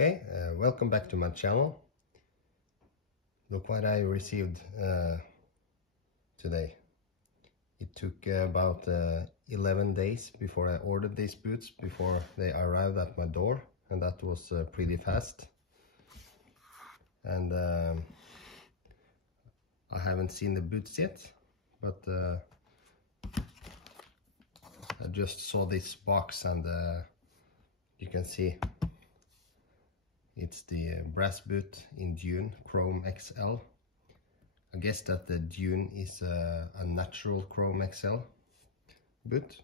Okay, welcome back to my channel. Look what I received today. It took about 11 days before I ordered these boots, before they arrived at my door, and that was pretty fast. And I haven't seen the boots yet, but I just saw this box, and you can see it's the brass boot in Dune Chrome XL. I guess that the Dune is a natural Chrome XL boot.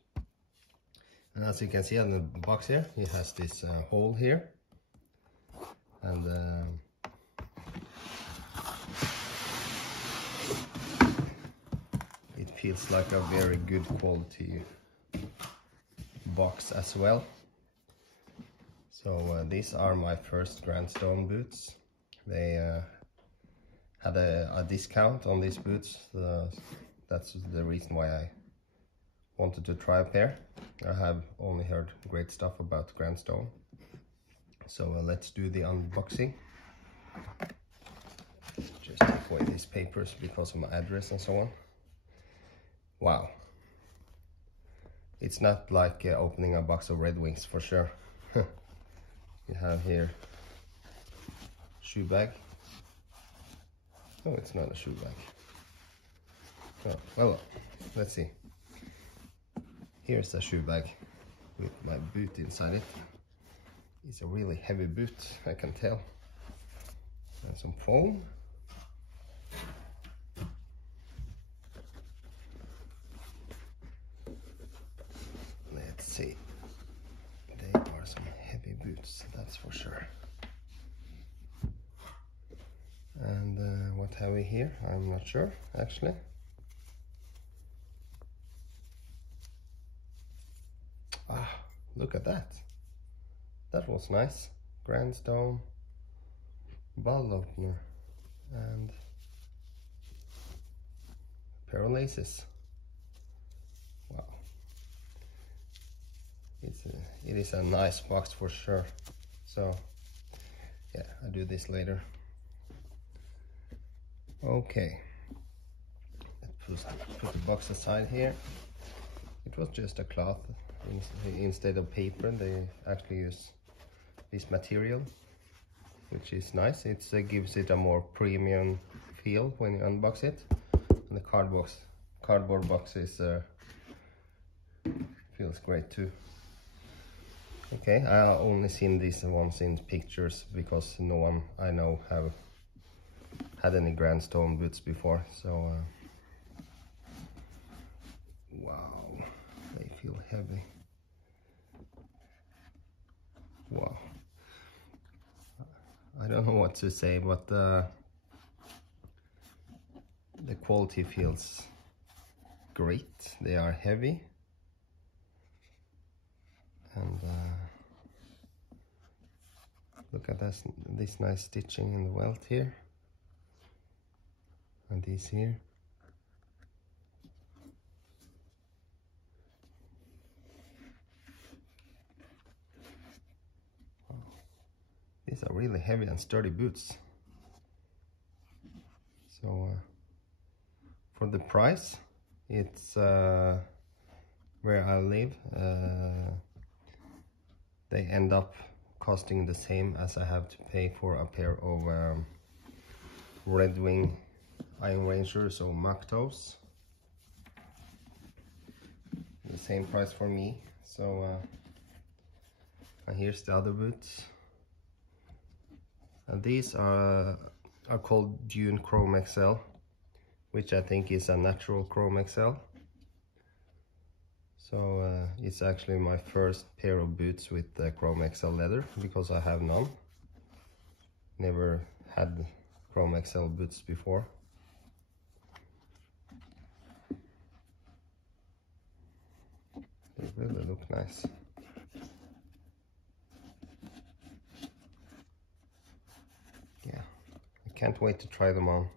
And as you can see on the box here, it has this hole here. And it feels like a very good quality box as well. So these are my first Grandstone boots. They had a discount on these boots. That's the reason why I wanted to try a pair. I have only heard great stuff about Grandstone. So let's do the unboxing. Just take away these papers because of my address and so on. Wow. It's not like opening a box of Red Wings for sure. You have here shoe bag. Oh, it's not a shoe bag. Oh, well, let's see. Here's a shoe bag with my boot inside it. It's a really heavy boot, I can tell. And some foam. Let's see. They are some heavy boots, that's for sure. And what have we here? I'm not sure, actually. Ah, look at that. That was nice. Grandstone bottle opener and a pair of laces. Wow. It is a nice box for sure. So yeah, I'll do this later. Okay, let's put the box aside here. It was just a cloth. Instead of paper, they actually use this material, which is nice. It gives it a more premium feel when you unbox it. And the cardboard box is feels great too. Okay, I only seen these ones in pictures because no one I know have had any Grandstone boots before. So wow, they feel heavy. Wow, I don't know what to say, but the quality feels great. They are heavy, and look at this nice stitching in the welt here, and these here. These are really heavy and sturdy boots. So for the price, it's where I live, they end up costing the same as I have to pay for a pair of Red Wing Iron Rangers or Mactos. The same price for me. So and here's the other boots. And these are called Dune Chrome XL, which I think is a natural Chrome XL. So it's actually my first pair of boots with Chrome XL leather, because I have none. Never had Chrome XL boots before. They really look nice. Yeah, I can't wait to try them on,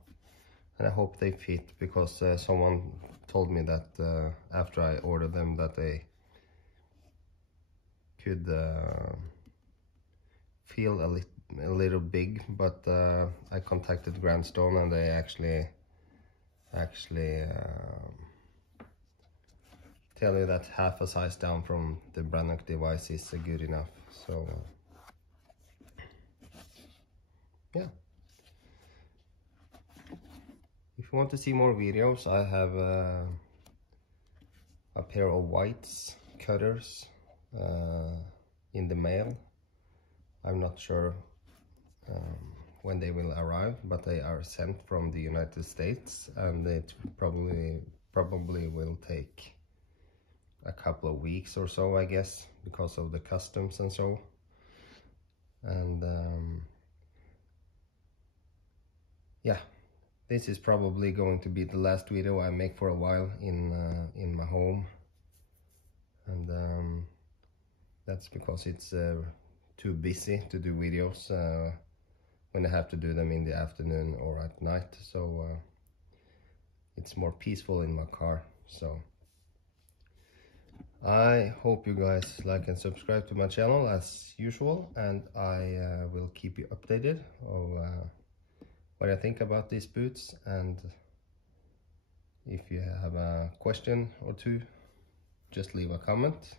and I hope they fit, because someone told me that after I ordered them that they could feel a little big, but I contacted Grandstone and they actually tell you that half a size down from the Brannock device is good enough. So yeah, if you want to see more videos, I have a pair of whites cutters in the mail. I'm not sure when they will arrive, but they are sent from the United States, and it probably will take a couple of weeks or so, I guess, because of the customs and so. And yeah, this is probably going to be the last video I make for a while in my home, and that's because it's too busy to do videos when I have to do them in the afternoon or at night. So it's more peaceful in my car. So I hope you guys like and subscribe to my channel as usual, and I will keep you updated of what I think about these boots. And if you have a question or two, just leave a comment,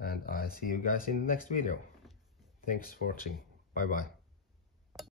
and I see you guys in the next video. Thanks for watching. Bye bye.